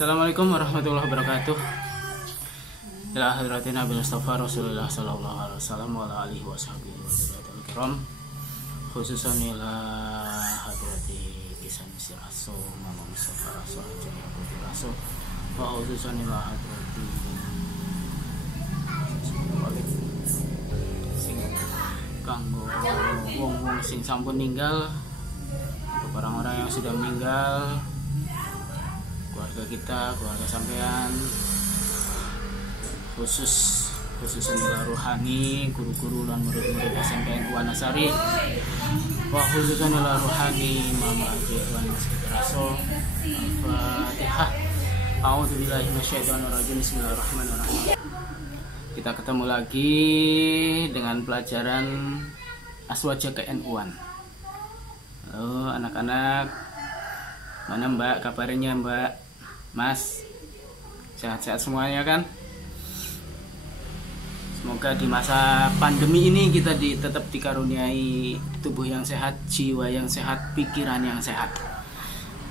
Assalamualaikum warahmatullahi wabarakatuh. Ila hadratina bil Mustafa Rasulullah sallallahu alaihi wasallam wa ala alihi washabihi wa kiram. Khususan ila hadrati kisah Mesir Rasul Muhammad Mustafa Rasul Rasul wa khususan ila hadrati sing kanggo wong-wong sing sampun ninggal, untuk orang-orang yang sudah meninggal, keluarga kita, keluarga sampean, khususan ila rohani, guru-guru lan murid-murid SMPN Wanasari, wa khususan ila rohani Mama Haji Wan Masjid Rasul. Al-Fatihah. A'udzubillahi minasyaitonir rajim. Bismillahirrahmanirrahim. Kita ketemu lagi dengan pelajaran Aswaja KNU-an. Halo anak-anak, mana Mbak, kabarnya Mbak, Mas, sehat-sehat semuanya kan? Semoga di masa pandemi ini kita tetap dikaruniai tubuh yang sehat, jiwa yang sehat, pikiran yang sehat.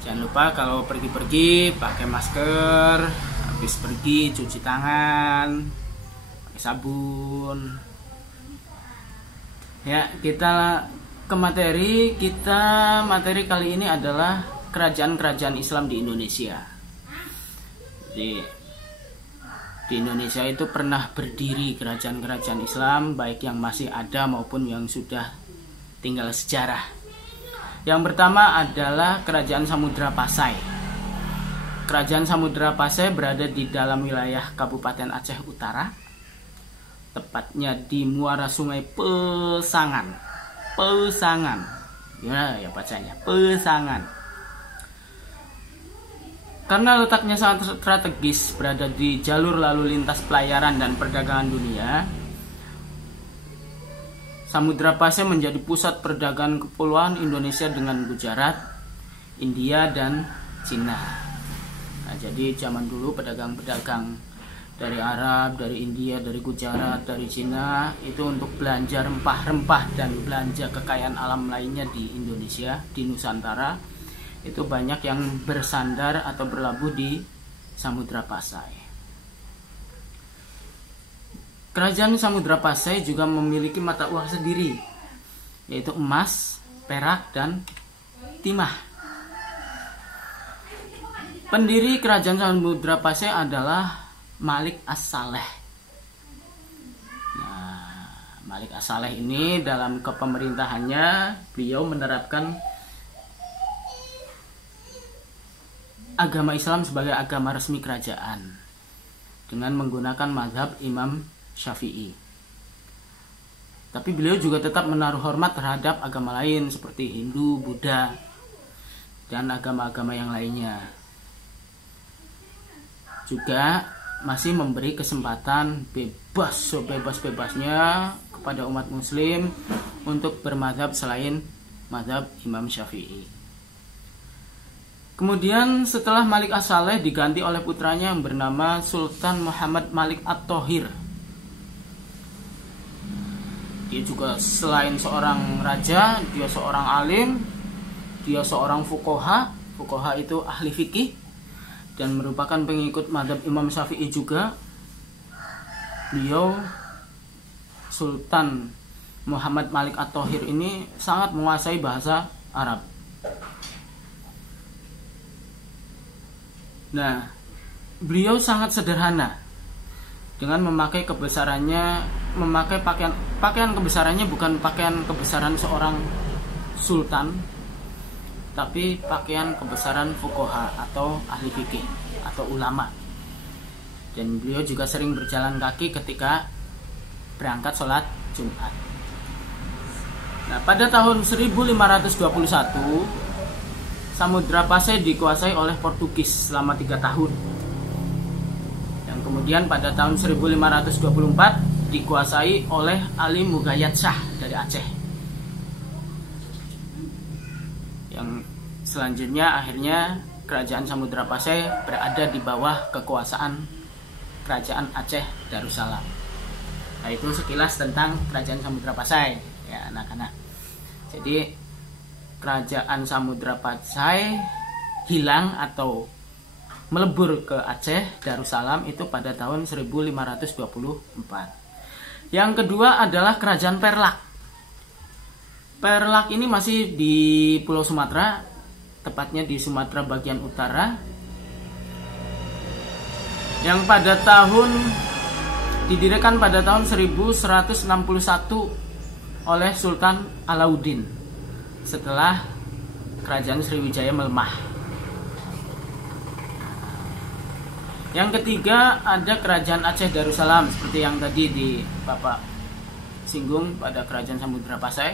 Jangan lupa kalau pergi-pergi pakai masker, habis pergi cuci tangan, pakai sabun. Ya, kita ke materi. Materi kali ini adalah kerajaan-kerajaan Islam di Indonesia. Di Indonesia itu pernah berdiri kerajaan-kerajaan Islam, baik yang masih ada maupun yang sudah tinggal sejarah. Yang pertama adalah Kerajaan Samudra Pasai. Kerajaan Samudra Pasai berada di dalam wilayah Kabupaten Aceh Utara, tepatnya di muara Sungai Pesangan. Gimana ya bacanya? Pesangan. Karena letaknya sangat strategis, berada di jalur lalu lintas pelayaran dan perdagangan dunia, Samudra Pasai menjadi pusat perdagangan kepulauan Indonesia dengan Gujarat, India, dan Cina. Nah, jadi zaman dulu pedagang-pedagang dari Arab, dari India, dari Gujarat, dari Cina itu untuk belanja rempah-rempah dan belanja kekayaan alam lainnya di Indonesia, di Nusantara, itu banyak yang bersandar atau berlabuh di Samudra Pasai. Kerajaan Samudra Pasai juga memiliki mata uang sendiri, yaitu emas, perak, dan timah. Pendiri Kerajaan Samudra Pasai adalah Malik As-Saleh. Nah, Malik As-Saleh ini dalam kepemerintahannya beliau menerapkan agama Islam sebagai agama resmi kerajaan dengan menggunakan mazhab Imam Syafi'i. Tapi beliau juga tetap menaruh hormat terhadap agama lain seperti Hindu, Buddha, dan agama-agama yang lainnya. Juga masih memberi kesempatan sebebas-bebasnya kepada umat muslim untuk bermadhab selain madhab Imam Syafi'i. Kemudian setelah Malik As-Saleh diganti oleh putranya yang bernama Sultan Muhammad Malik At-Thohir. Dia juga selain seorang raja, dia seorang alim, dia seorang fuqaha. Fuqaha itu ahli fikih dan merupakan pengikut mazhab Imam Syafi'i juga. Beliau Sultan Muhammad Malik At-Thohir ini sangat menguasai bahasa Arab. Nah, beliau sangat sederhana dengan memakai pakaian kebesarannya bukan pakaian kebesaran seorang sultan, tapi pakaian kebesaran fuqaha atau ahli fikih atau ulama. Dan beliau juga sering berjalan kaki ketika berangkat sholat Jumat. Nah, pada tahun 1521 Samudra Pasai dikuasai oleh Portugis selama 3 tahun. Yang kemudian pada tahun 1524 dikuasai oleh Ali Mughayat Shah dari Aceh. Yang selanjutnya akhirnya Kerajaan Samudra Pasai berada di bawah kekuasaan Kerajaan Aceh Darussalam. Nah, itu sekilas tentang Kerajaan Samudra Pasai ya anak-anak. Jadi Kerajaan Samudra Pasai hilang atau melebur ke Aceh Darussalam itu pada tahun 1524. Yang kedua adalah Kerajaan Perlak. Perlak ini masih di Pulau Sumatera, tepatnya di Sumatera bagian utara, yang didirikan pada tahun 1161 oleh Sultan Alauddin setelah Kerajaan Sriwijaya melemah. Yang ketiga ada Kerajaan Aceh Darussalam, seperti yang tadi Bapak singgung pada Kerajaan Samudra Pasai.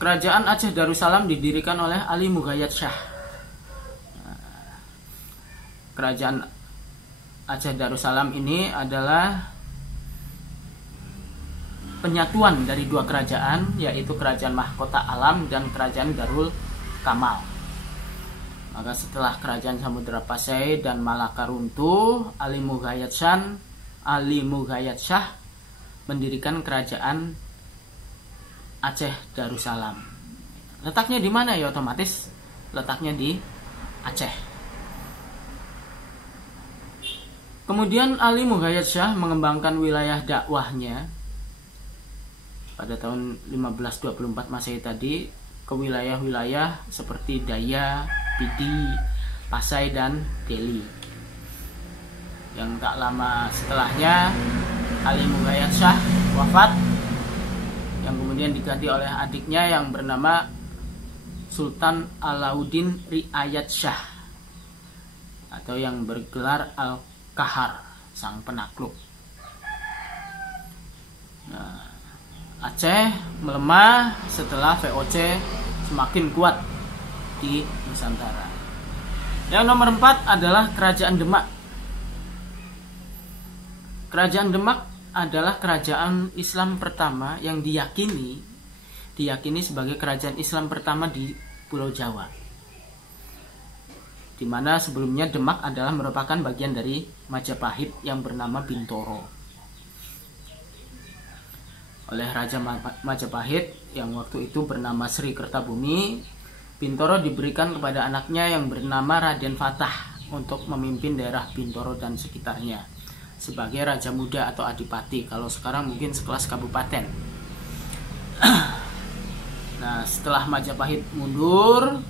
Kerajaan Aceh Darussalam didirikan oleh Ali Mughayat Shah. Kerajaan Aceh Darussalam ini adalah penyatuan dari dua kerajaan, yaitu Kerajaan Mahkota Alam dan Kerajaan Darul Kamal. Maka setelah Kerajaan Samudra Pasai dan Malaka runtuh, Ali Mughayat Shah mendirikan Kerajaan Aceh Darussalam. Letaknya di mana ya? Otomatis letaknya di Aceh. Kemudian Ali Mughayat Shah mengembangkan wilayah dakwahnya pada tahun 1524 Masehi tadi ke wilayah-wilayah seperti Daya, Pidi, Pasai, dan Deli. Yang tak lama setelahnya Ali Mughayat Shah wafat, yang kemudian diganti oleh adiknya yang bernama Sultan Alauddin Riayat Shah, atau yang bergelar Al-Kahar, sang penakluk. Nah, Aceh melemah setelah VOC semakin kuat di Nusantara. Yang nomor 4 adalah Kerajaan Demak. Kerajaan Demak adalah kerajaan Islam pertama yang diyakini sebagai kerajaan Islam pertama di Pulau Jawa, di mana sebelumnya Demak adalah merupakan bagian dari Majapahit yang bernama Bintoro. Oleh Raja Majapahit yang waktu itu bernama Sri Kertabumi, Bintoro diberikan kepada anaknya yang bernama Raden Fatah untuk memimpin daerah Bintoro dan sekitarnya sebagai raja muda atau adipati, kalau sekarang mungkin sekelas kabupaten. Nah, setelah Majapahit mundur,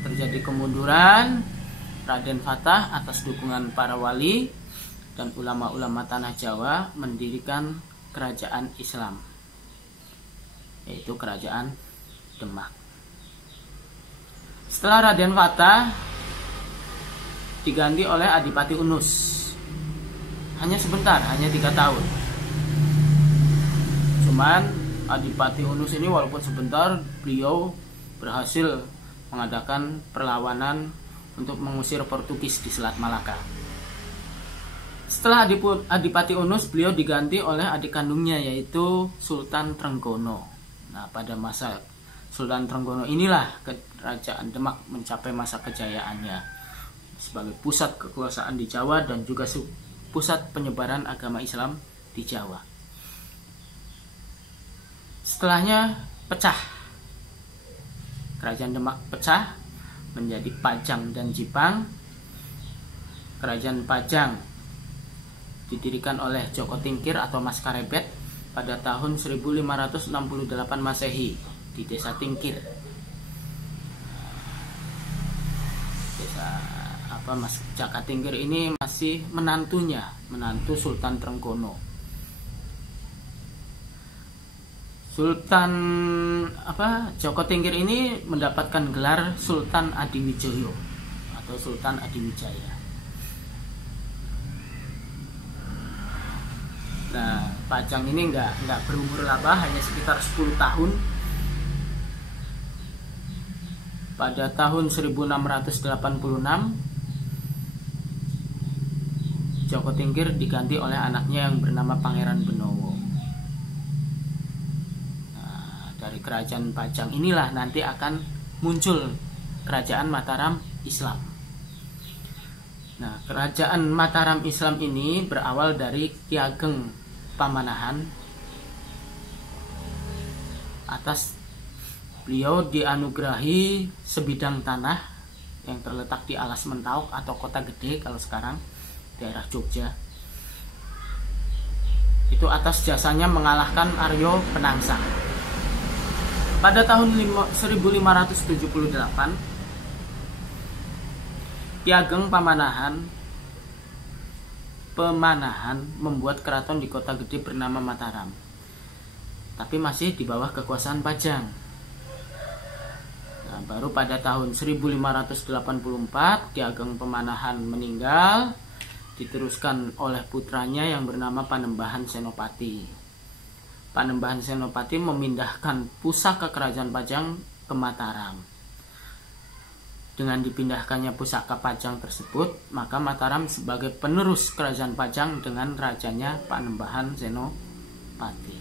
terjadi kemunduran. Raden Fatah atas dukungan para wali dan ulama-ulama tanah Jawa mendirikan kerajaan Islam, yaitu Kerajaan Demak. Setelah Raden Fatah diganti oleh Adipati Unus, hanya sebentar, hanya 3 tahun. Cuman Adipati Unus ini walaupun sebentar, beliau berhasil mengadakan perlawanan untuk mengusir Portugis di Selat Malaka. Setelah Adipati Unus, beliau diganti oleh adik kandungnya, yaitu Sultan Trenggono. Nah, pada masa Sultan Trenggono inilah Kerajaan Demak mencapai masa kejayaannya sebagai pusat kekuasaan di Jawa dan juga pusat penyebaran agama Islam di Jawa. Setelahnya pecah. Kerajaan Demak pecah menjadi Pajang dan Jipang. Kerajaan Pajang didirikan oleh Joko Tingkir atau Mas Karebet pada tahun 1568 Masehi di Desa Tingkir. Mas Jaka Tingkir ini masih menantu Sultan Trenggono. Sultan Joko Tingkir ini mendapatkan gelar Sultan Adiwijoyo atau Sultan Adiwijaya. Nah, Pajang ini nggak berumur lama, hanya sekitar 10 tahun. Pada tahun 1686, Joko Tingkir diganti oleh anaknya yang bernama Pangeran Benowo. Nah, dari kerajaan Pajang inilah nanti akan muncul Kerajaan Mataram Islam. Nah, Kerajaan Mataram Islam ini berawal dari Ki Ageng Pamanahan. Atas beliau dianugerahi sebidang tanah yang terletak di Alas Mentauk atau Kota Gede kalau sekarang, daerah Jogja. Itu atas jasanya mengalahkan Aryo Penangsang. Pada tahun 1578, Ki Ageng Pemanahan membuat keraton di Kota Gede bernama Mataram, tapi masih di bawah kekuasaan Pajang. Nah, baru pada tahun 1584 Ki Ageng Pemanahan meninggal, diteruskan oleh putranya yang bernama Panembahan Senopati. Panembahan Senopati memindahkan pusaka kerajaan Pajang ke Mataram. Dengan dipindahkannya pusaka Pajang tersebut, maka Mataram sebagai penerus kerajaan Pajang dengan rajanya Panembahan Senopati.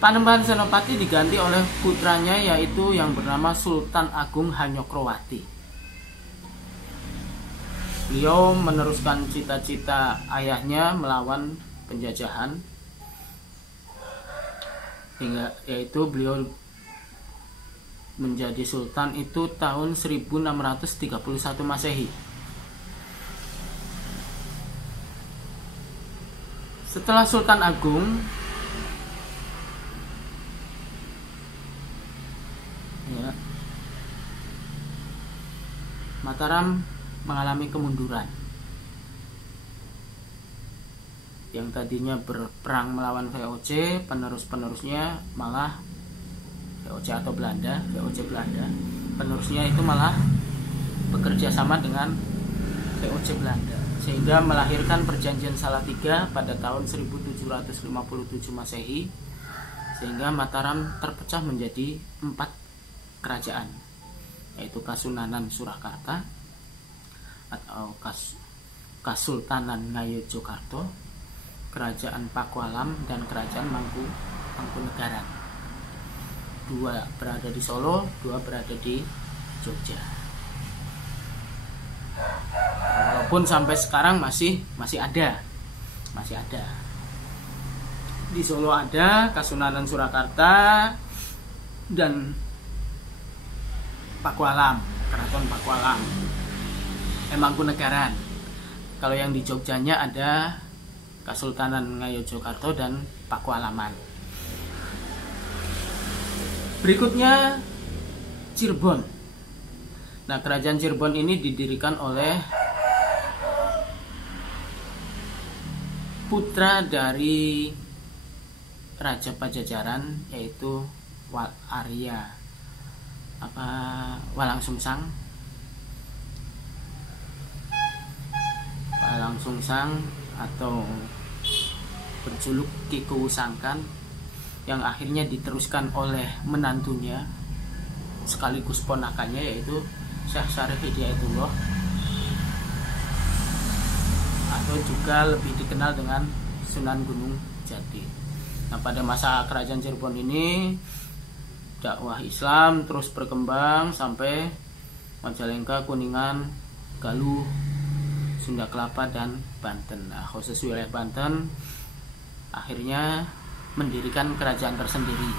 Panembahan Senopati diganti oleh putranya yaitu yang bernama Sultan Agung Hanyokrowati. Beliau meneruskan cita-cita ayahnya melawan penjajahan, yaitu beliau menjadi sultan itu tahun 1631 Masehi. Setelah Sultan Agung, Mataram mengalami kemunduran. Yang tadinya berperang melawan VOC, penerusnya malah VOC atau Belanda, penerusnya itu malah bekerja sama dengan VOC Belanda, sehingga melahirkan Perjanjian Salatiga pada tahun 1757 Masehi, sehingga Mataram terpecah menjadi 4 kerajaan, yaitu Kasunanan Surakarta atau Kasultanan Ngayogyakarta, Kerajaan Pakualam, dan Kerajaan Mangkunegaran. 2 berada di Solo, 2 berada di Jogja. Walaupun sampai sekarang masih ada. Di Solo ada Kasunanan Surakarta dan Pakualam, Keraton Pakualam, Mangkunegaran. Kalau yang di Jogjanya ada Kasultanan Ngayogyakarta dan Pakualaman. Berikutnya Cirebon. Nah, kerajaan Cirebon ini didirikan oleh putra dari Raja Pajajaran, yaitu Walang Sungsang atau berjuluk Ki Kuwu Sangkan, yang akhirnya diteruskan oleh menantunya sekaligus ponakannya, yaitu Syekh Syarif Hidayatullah, atau juga lebih dikenal dengan Sunan Gunung Jati. Nah, pada masa kerajaan Cirebon ini dakwah Islam terus berkembang sampai Majalengka, Kuningan, Galuh, Sunda Kelapa, dan Banten. Nah, khusus wilayah Banten akhirnya mendirikan kerajaan tersendiri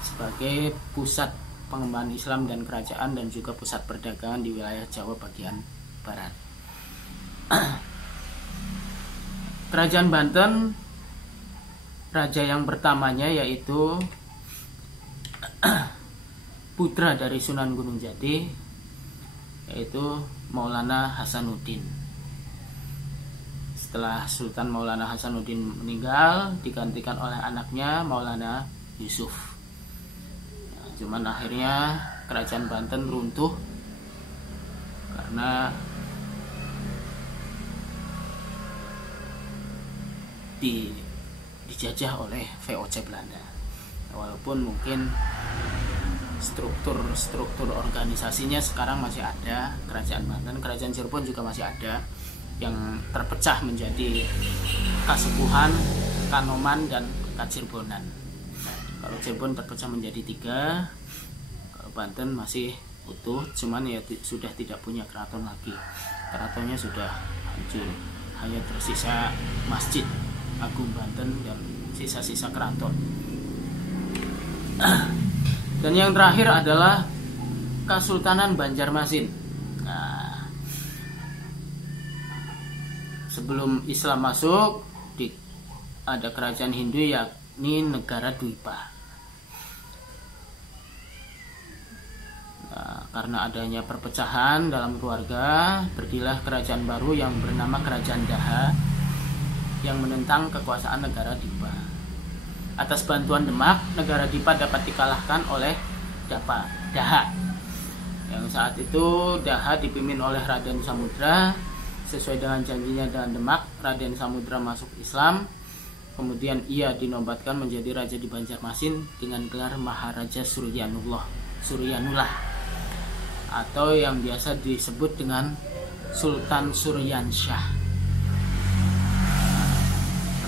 sebagai pusat pengembangan Islam dan kerajaan, dan juga pusat perdagangan di wilayah Jawa bagian barat. Kerajaan Banten, raja yang pertamanya yaitu putra dari Sunan Gunung Jati, yaitu Maulana Hasanuddin. Setelah Sultan Maulana Hasanuddin meninggal, digantikan oleh anaknya Maulana Yusuf. Nah, cuman akhirnya kerajaan Banten runtuh karena dijajah oleh VOC Belanda. Walaupun mungkin struktur organisasinya sekarang masih ada, kerajaan Banten, kerajaan Cirebon juga masih ada, yang terpecah menjadi Kasepuhan, Kanoman, dan Kacirebonan. Kalau Cirebon terpecah menjadi 3, kalau Banten masih utuh, cuman ya sudah tidak punya keraton lagi. Keratonnya sudah hancur, hanya tersisa Masjid Agung Banten dan sisa-sisa keraton. Dan yang terakhir adalah Kesultanan Banjarmasin. Nah, sebelum Islam masuk, ada kerajaan Hindu yakni negara Dwipa. Nah, karena adanya perpecahan dalam keluarga, berdirilah kerajaan baru yang bernama Kerajaan Daha yang menentang kekuasaan negara Dipa. Atas bantuan Demak, negara Dipa dapat dikalahkan oleh Daha. Yang saat itu Daha dipimpin oleh Raden Samudra. Sesuai dengan janjinya dengan Demak, Raden Samudra masuk Islam. Kemudian ia dinobatkan menjadi raja di Banjarmasin dengan gelar Maharaja Suryanullah atau yang biasa disebut dengan Sultan Suryansyah.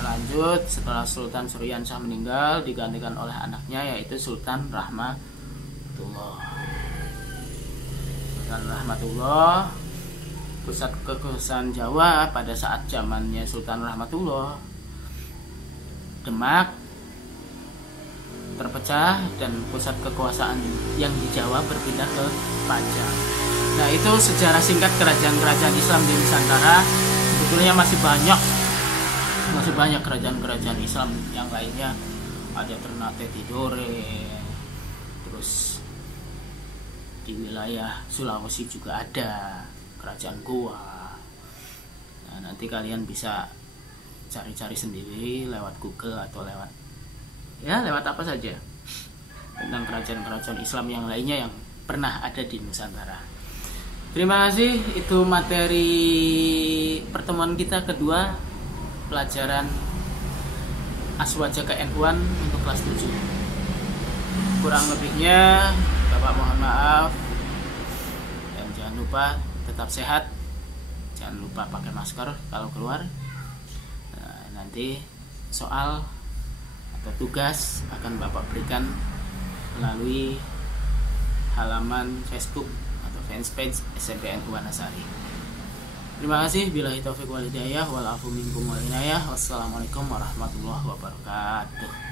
Lanjut, setelah Sultan Suryansyah meninggal, digantikan oleh anaknya yaitu Sultan Rahmatullah. Sultan Rahmatullah, pusat kekuasaan Jawa pada saat zamannya Sultan Rahmatullah, Demak terpecah dan pusat kekuasaan yang di Jawa berpindah ke Pajang. Nah, itu sejarah singkat kerajaan-kerajaan Islam di Nusantara. Sebetulnya masih banyak kerajaan-kerajaan Islam yang lainnya. Ada Ternate Tidore, terus di wilayah Sulawesi juga ada kerajaan Goa. Nah, nanti kalian bisa cari-cari sendiri lewat Google atau lewat apa saja tentang kerajaan-kerajaan Islam yang lainnya yang pernah ada di Nusantara. Terima kasih, itu materi pertemuan kita kedua, pelajaran Aswaja ke-NU-an untuk kelas 7. Kurang lebihnya Bapak mohon maaf, dan jangan lupa tetap sehat, jangan lupa pakai masker kalau keluar. Nah, nanti soal atau tugas akan Bapak berikan melalui halaman Facebook atau fanpage SMP NU Wanasari. Terima kasih. Billahi taufiq wal hidayah wal afu minkum wal inayah. Wassalamualaikum warahmatullahi wabarakatuh.